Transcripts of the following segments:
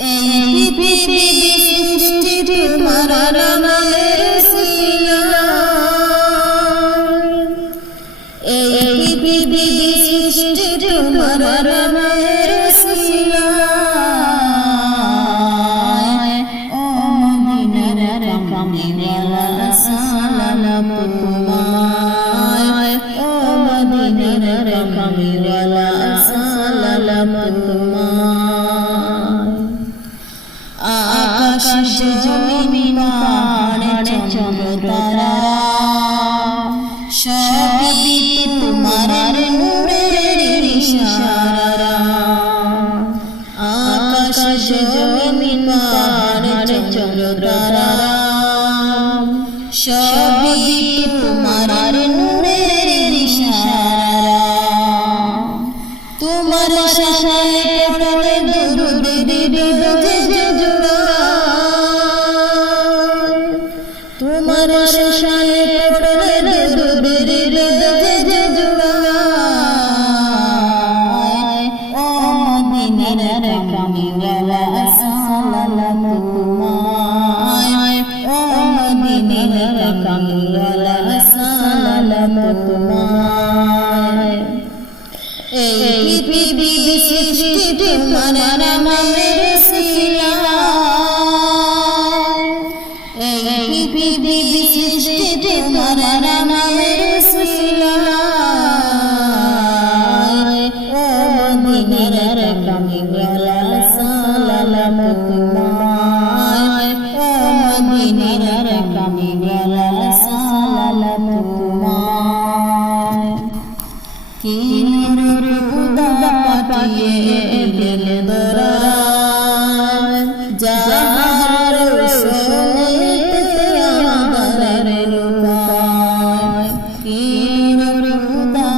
এই পৃথিবী সৃষ্টি তোমার নামের সিলায়, এই পৃথিবী সৃষ্টি তোমার নামের সিলায়। ও মদিনার কামলিওয়ালা সালাম তোমায়, ও মদিনার কামলিওয়ালা সালাম তোমায়। আকাশ জমিন পাহাড় চন্দ্র তারা সবই তোমার নূরের ইশারা। আকাশ জমিন পাহাড় চন্দ্র তারা সবই তোমার নূরের ইশারা। তোমার শানে পড়ে দুরুদ তোমার শানে পড়ে দুরুদ জুড়ায়। ও মদিনার কামলিওয়ালা সালাম তোমায়, ও মদিনার কামলিওয়ালা সালাম তোমায়। এই পৃথিবী সৃষ্টি তোমার নামের সিলায়, এই পৃথিবী সৃষ্টি তোমার নামের সিলায়। ও মদিনার কামলিওয়ালা সালাম তোমায়, ও মদিনার কামলিওয়ালা সালাম তোমায়। কি নূর খুদা পাঠিয়ে দিল দরায়, যাহার সোনেতে আমাদের লুকায়। কি নূর খুদা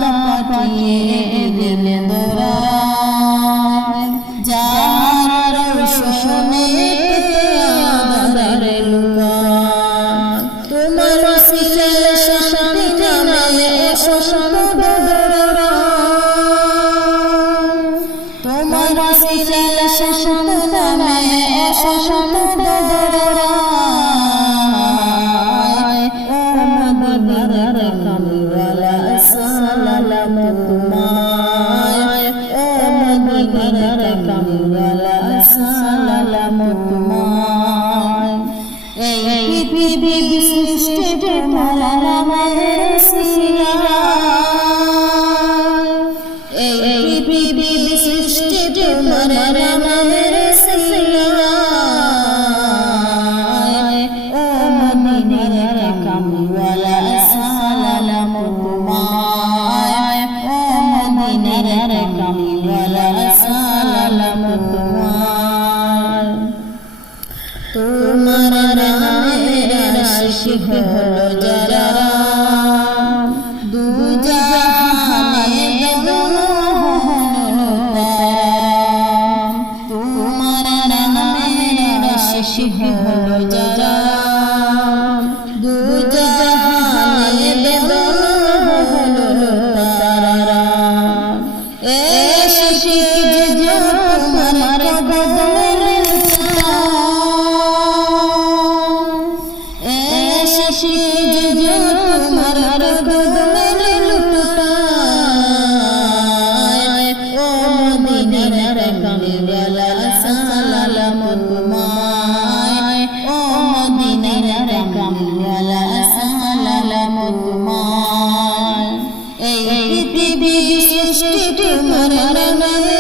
পাঠিয়ে দিল দরায়, যাহার সোনেতে আমাদের লুকায়। তোমার সিলায় শান্তি নামে সম্পদ, তোমার সিলায় শান্তি নামে সম্পদ। ও মদিনার কামলিওয়ালা সালাম তোমায়, ও মদিনার কামলিওয়ালা সালাম তোমায়। এই পৃথিবী সৃষ্টি তোমার নামের সিলায়, এই পৃথিবী সৃষ্টি তোমার নামের সিলায়। ও মদিনার কামলিওয়ালা সালাম তোমায়, ও মদিনার কামলিওয়ালা সালাম তোমায়। তোমার নামের আশিক হলো যারা, দু জাহানে বেদনা হলো তারা। তোমার নামের আশিক হলো যারা, দু জাহানে বেদনা হলো তারা। এ আশিক যে তোমার কদমে তোমার কদমে লুটায়। ও মদিনার কামলিওয়ালা সালাম তোমায়, ও মদিনার কামলিওয়ালা সালাম তোমায়। এই পৃথিবী সৃষ্টি তোমার নামে